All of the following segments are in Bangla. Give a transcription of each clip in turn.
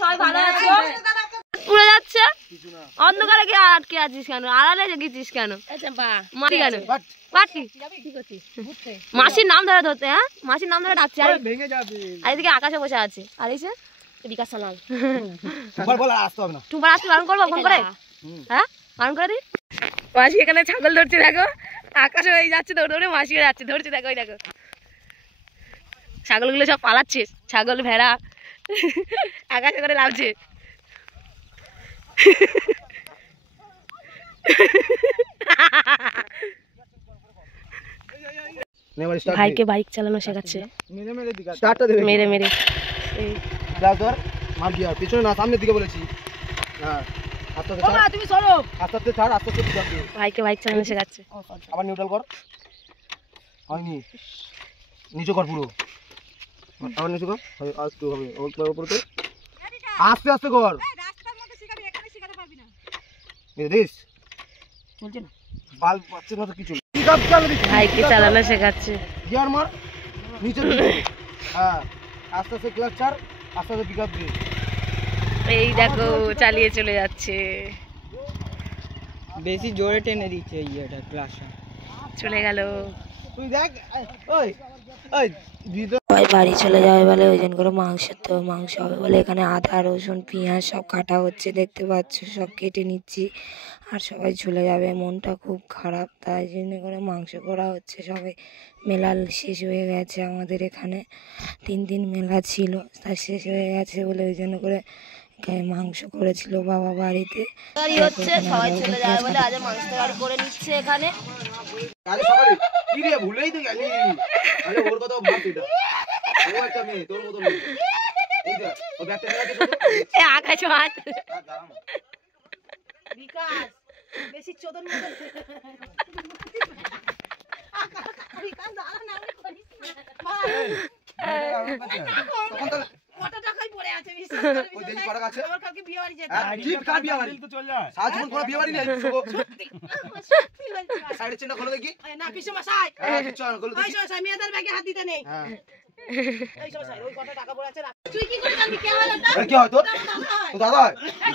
সবাই ভালো আছো? পুরো যাচ্ছে অন্ধকারে কি আটকে আছিস কেন? আড়ালে গেছিস কেন? মাটি কেন? মাসির নাম ধরে ধরতে, হ্যাঁ মাসির নাম ধরে ডাকছে। আর এদিকে আকাশে বসে আছে। আর এই বিকাশ সালাল টুম্পার আসতে বারণ করবো ফোন করে? হ্যাঁ বারণ করে দিই। মাসি এখানে ছাগল ধরছে, দেখো আকাশে হয়ে যাচ্ছে দৌড়ে দৌড়ে মাসি যাচ্ছে ধরছে। দেখো ওই দেখো ছাগলগুলো সব পালাচ্ছে, ছাগল ভেড়া আকাশে করে লাভছে। ভাইকে বাইক চালানো শেখাচ্ছে মেরে মেরে। পিছনে না সামনের দিকে বলেছি। ভাইকে বাইক চালানো শেখাচ্ছে। আবার নিউট্রাল কর, হয়নি নিচু কর পুরো, আবার নিচু কর, একটু হবে উপরে, আস্তে আস্তে কর। ভাইকে চালানো শেখাচ্ছে। গিয়ার মার নিচে দিকে, হ্যাঁ আস্তে আস্তে ক্লাচ ছাড়, আস্তে আস্তে পিকআপ দে। এই দেখো চালিয়ে চলে যাচ্ছে, বেশি জোরে টেনে দিচ্ছে এইটা ক্লাসটা। চলে গেল। তুই দেখ ওই ওই সবাই বাড়ি চলে যাবে বলে ওই জন্য করে মাংস হবে বলে এখানে আদা রসুন পেঁয়াজ সব কাটা হচ্ছে, দেখতে পাচ্ছ সব কেটে নিচ্ছি। আর সবাই চলে যাবে, মনটা খুব খারাপ, তাই জন্য করে মাংস করা হচ্ছে। সবাই মেলা শেষ হয়ে গেছে আমাদের এখানে, 3 দিন মেলা ছিল, তা শেষ হয়ে গেছে বলে ওই জন্য করে মাংস করেছিল বাবা বাড়িতে। হচ্ছে সবাই চলে যাবে বলে আজ মাংস তৈরি করে নিচ্ছে এখানে। কাল সকালে কি রে ভুলেই তো গেলি, আরে ওর কথা ভাব তুই, ও একটা মেয়ে তোর মত মেয়ে, এইটা ও ব্যাগটা নিয়ে আসো। এ আকাশ হাত বিকাশ বেশি চোদন মত বিকাশ দাঁড়া না, আমি করিস তখন তো কত টাকায় পড়ে আছে বিশ্বাস ওই দেখি কটা আছে, আমার কালকে বিয়ে বাড়ি যেতে ঠিক কার বিয়ে বাড়ি তো চল যায়, সাজ জীবন কোন বিয়ে বাড়ি নেই। সাইডে চেনটা খোলো দেখি, না পিছু মশাই চল খোলো ওই দেখি। মশাই মেয়েদের ব্যাগে হাত দিতে নেই। হ্যাঁ এই মশাই ওই কত টাকা পড়ে আছে, তুই কি করে জানবি কে হয় ওটা? আরে কি হয় তোর? তো দাদা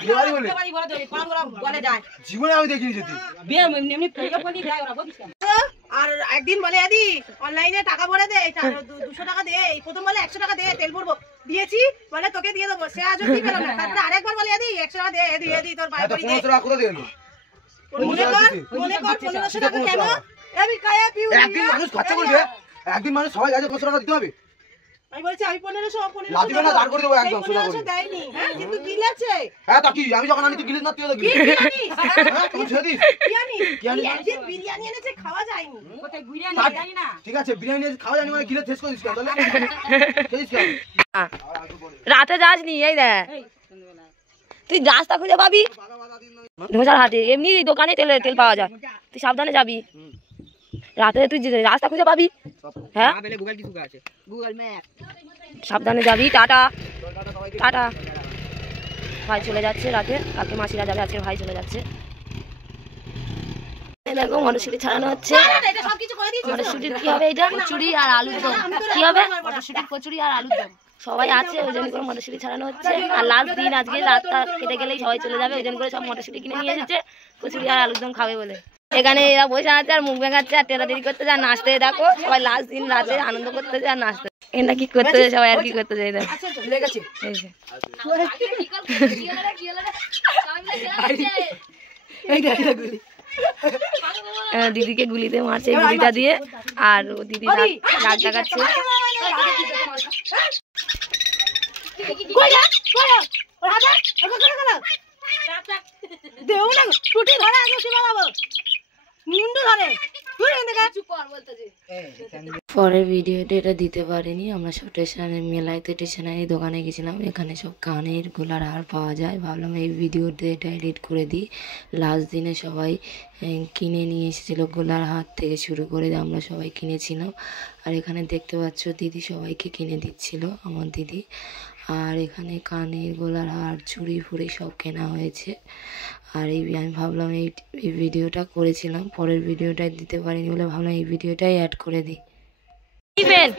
বিয়ে বাড়ি বলে বিয়ে বাড়ি বলে দেবে পান ওরা বলে যায়, জীবনে আমি দেখিনি যেতে। বিয়ে এমনি পয়সা পড়ি দেয় ওরা, বলিস কেন? আর একদিন বলে আদি অনলাইনে টাকা ভরে দে, 200 টাকা দে, এই প্রথম বলে 100 টাকা দে তেল ভরবো, দিয়েছি বলে তোকে দিয়ে দেবো, সে আজও কি পেল না। তারপরে আরেকবার বলে আদি 100 টাকা দে, দি তোর ভাই বাড়ি দে। 1500 টাকা কোথা দিয়ে এলো? মনে কর 1500 টাকা কেন? আমি কায়া পিউ একদিন মানুষ খরচা করবে, একদিন মানুষ সবাই যাচ্ছে 500 টাকা দিতে হবে। আমি বলছি আমি 1500 লাঠি না দাঁড় করে দেবো একদম সোজা করে। 1500 দেয়নি, হ্যাঁ কিন্তু গিলেছে। হ্যাঁ তা কি আমি যখন আনি তুই গিলিস না, তুই তো গিলিস। হ্যাঁ তুমি ছেড়ে দিস। একদিন বিরিয়ানি এনেছে খাওয়া যায়নি, কোথায় বিরিয়ানি জানি না। ঠিক আছে বিরিয়ানি খাওয়া জানি মানে গিলে শেষ করে দিস কেন তাহলে? খেয়েছিস কেন? রাতে যাসনি? এই দেখ তুই রাস্তা খুঁজে পাবি ঢোঁচার হাটে, এমনি দোকানে তেল পাওয়া যায়, তুই সাবধানে যাবি। রাতে তুই রাস্তা খুঁজে পাবি, হ্যাঁ সাবধানে যাবি। Tata tata. ভাই চলে যাচ্ছে রাতে, কালকে মাসিরা যাবে, আজকে ভাই চলে যাচ্ছে। দেখো মটরশুঁটি ছাড়ানো হচ্ছে। মটরশুঁটির কি হবে? এটা কচুরি আর আলুর দম। কি হবে? মটরশুঁটির কচুরি আর আলুর দম। সবাই আছে ওই জন্য করে মটরশুঁটি ছাড়ানো হচ্ছে। আর লাস্ট দিন আজকে, রাতটা কেটে গেলেই সবাই চলে যাবে, ওই জন্য করে সব মটরশুঁটি কিনে নিয়ে এসেছে কচুরি আর আলুর দম খাবে বলে। এখানে এরা বসে আছে আর মুখ ভেঙাচ্ছে আর টেরাটেরি করতে যায়, নাচতে। দেখো সবাই লাস্ট দিন রাতে আনন্দ করতে যায় আর নাচতে। এটা কি করতে যায় সবাই, আর কি করতে যায় দেখো। দিদিকে গুলিতে মারছে এই গুলিটা দিয়ে, আর ও দিদি রাগ দেখাচ্ছে। পরের ভিডিওতে এটা দিতে পারিনি, আমরা সব স্টেশনারি মেলায় তো স্টেশনারি দোকানে গেছিলাম, এখানে সব কানের গোলার হার পাওয়া যায়। ভাবলাম এই ভিডিওতে এটা এডিট করে দিই। লাস্ট দিনে সবাই কিনে নিয়ে এসেছিলো, গোলার হার থেকে শুরু করে আমরা সবাই কিনেছিলাম। আর এখানে দেখতে পাচ্ছ দিদি সবাইকে কিনে দিচ্ছিল, আমার দিদি। আর এখানে কানের গোলার হার চুড়ি ফুড়ি সব কেনা হয়েছে। আর আমি ভাবলাম এই ভিডিওটা করেছিলাম, পরের ভিডিওটাই দিতে পারিনি বলে ভাবলাম এই ভিডিওটাই অ্যাড করে দিই। কি পেন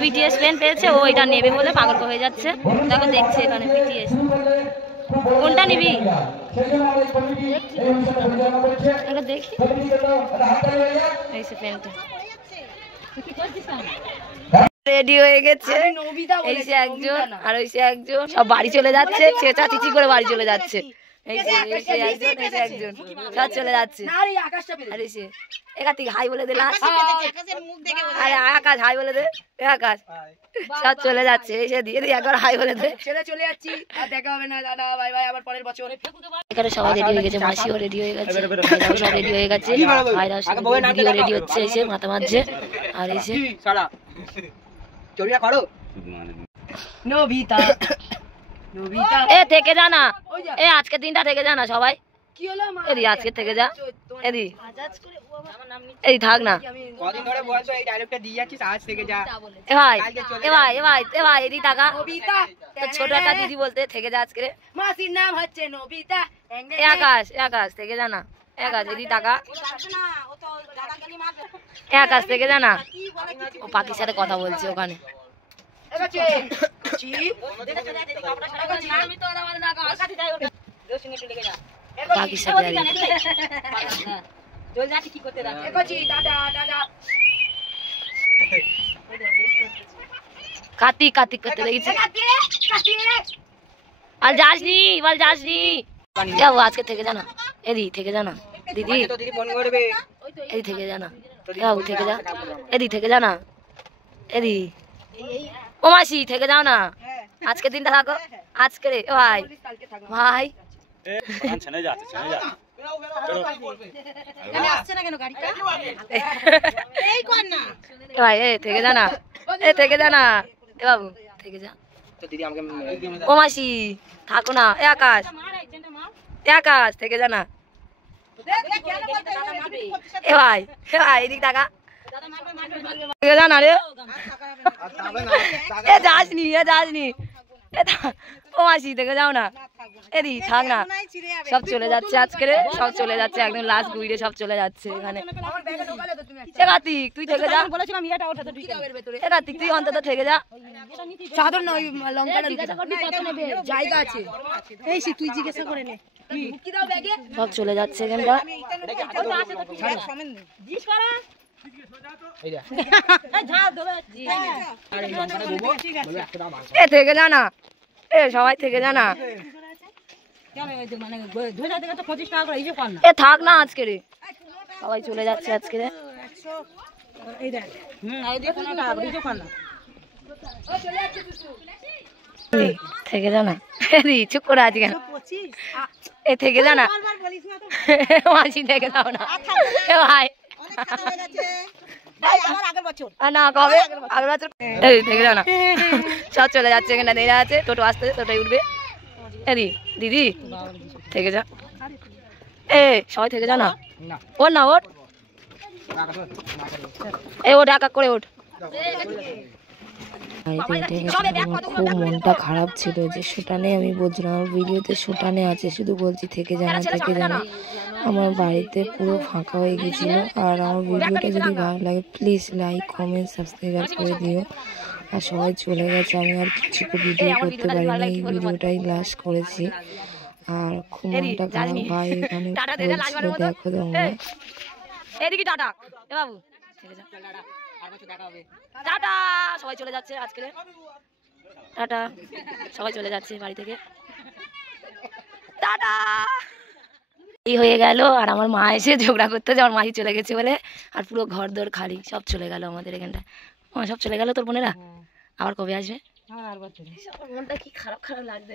বিটিএস পেন পেয়েছে, ও এটা নেবে বলে পাগল হয়ে যাচ্ছে। দেখো দেখছে এখানে বিটিএস, কোনটা নিবি এটা দেখি। এই সে পেনটা রেডি হয়ে গেছে, এই সে একজন আর ওই সে একজন, সব বাড়ি চলে যাচ্ছে, চেঁচা চিচি করে বাড়ি চলে যাচ্ছে। এই সে একজন, এই সে একজন, সব চলে যাচ্ছে। আরে সে এখান থেকে হাই বলে দিলাম, আরে আকাশ হাই বলে দে, আকাশ সব চলে যাচ্ছে। এসে দিয়ে দিয়ে একবার হাই বলে দে, চলে যাচ্ছি, আর দেখা হবে না দাদা, বাই বাই, আবার পরের বছর। এখানে সবাই রেডি হয়ে গেছে, মাসিও রেডি হয়ে গেছে, ভাইরাও সব রেডি হয়ে গেছে, ভাইরাও দিদিও রেডি হচ্ছে, এসে মাথা মারছে। আর এসে নবিতা এ থেকে যা না, এ আজকের দিনটা থেকে যা না সবাই, এদি আজকে থেকে যা, এদি এদি থাক না, কদিন ধরে বলছো এই ডায়লগটা দিয়ে যাচ্ছিস, আজ থেকে যা। এ ভাই এ ভাই এ ভাই এ ভাই এদি টাকা ছোট একটা দিদি বলতে থেকে যা আজকে, মাসির নাম হচ্ছে নবিতা। এ আকাশ থেকে যা না, আকাশ এদি টাকা, এ আকাশ থেকে যা না, ও পাখির সাথে কথা বলছে ওখানে। পাখির সাথে কার্তিক করতে দেখেছি, আর যাসনি বল যাসনি, যাবো আজকে থেকে জানা, এদি থেকে জানা দিদি, দিদি ফোন করবে, এদি থেকে জানা, যাবো থেকে যা, এদি থেকে জানা, এদি ও মাসি থেকে যাও না, আজকের দিনটা থাকো আজকে রে ভাই ভাই ভাই এ থেকে যা না, এ থেকে যা না, এ বাবু থেকে যা, ও মাসি থাকো না, এ আকাশ থেকে যা না, এ ভাই এদিক টাকা থেকে যা না রে, এ যাসনি ও মাসি থেকে যাও না, এদি থাক না, সব চলে যাচ্ছে আজকে রে, সব চলে যাচ্ছে একদম লাস্ট গুইরে সব চলে যাচ্ছে এখানে। এ কার্তিক তুই থেকে যা, এ কার্তিক তুই অন্তত থেকে যা, চাদর নয় লঙ্কাটা জায়গা আছে, এই তুই জিজ্ঞাসা করে নে, সব চলে যাচ্ছে এখানটা। এ থেকে যা না, এ সবাই থেকে যা না, এ থাক না আজকে রে, সবাই চলে যাচ্ছে আজকে রে, থেকে যা না, চুপ করে আছি কেন, এ থেকে যা না, মাসি থেকে যাও না, এ ভাই না কবে আগের বছর, এই থেকে যাও না, সব চলে যাচ্ছে এখানে, নেড়ে আছে টোটো আসতে, টোটোয় উঠবে, এদি দিদি থেকে যা, এ সবাই থেকে যা না, ওর না ওর, এ ওঠ এক করে ওঠ। খুব মনটা খারাপ ছিল যে সুটানে আমি বলছিলাম, আমার ভিডিওতে সুটানে আছে, শুধু বলছি থেকে জানা থেকে জানা, আমার বাড়িতে পুরো ফাঁকা হয়ে গেছিল। আর আমার ভিডিওটা যদি ভালো লাগে প্লিজ লাইক কমেন্ট সাবস্ক্রাইব করে দিও। আর সবাই চলে গেছে, আমি আর কিছু ভিডিও করতে পারিনি, এই ভিডিওটাই লাস্ট করেছি। আর খুব মনটা খারাপ ভাই এখানে বলছিল, দেখো তোমরা এদিকে টাটা এ বাবু টাটা, সবাই চলে যাচ্ছে আজকে, টাটা সবাই চলে যাচ্ছে বাড়ি থেকে, টাটা। এই হয়ে গেল, আর আমার মা এসে ঝগড়া করতে যে আমার মাই চলে গেছে বলে, আর পুরো ঘর দর খালি, সব চলে গেল আমাদের এখানটা, সব চলে গেল। তোর বোনেরা আবার কবে আসবে? মনটা কি খারাপ লাগবে।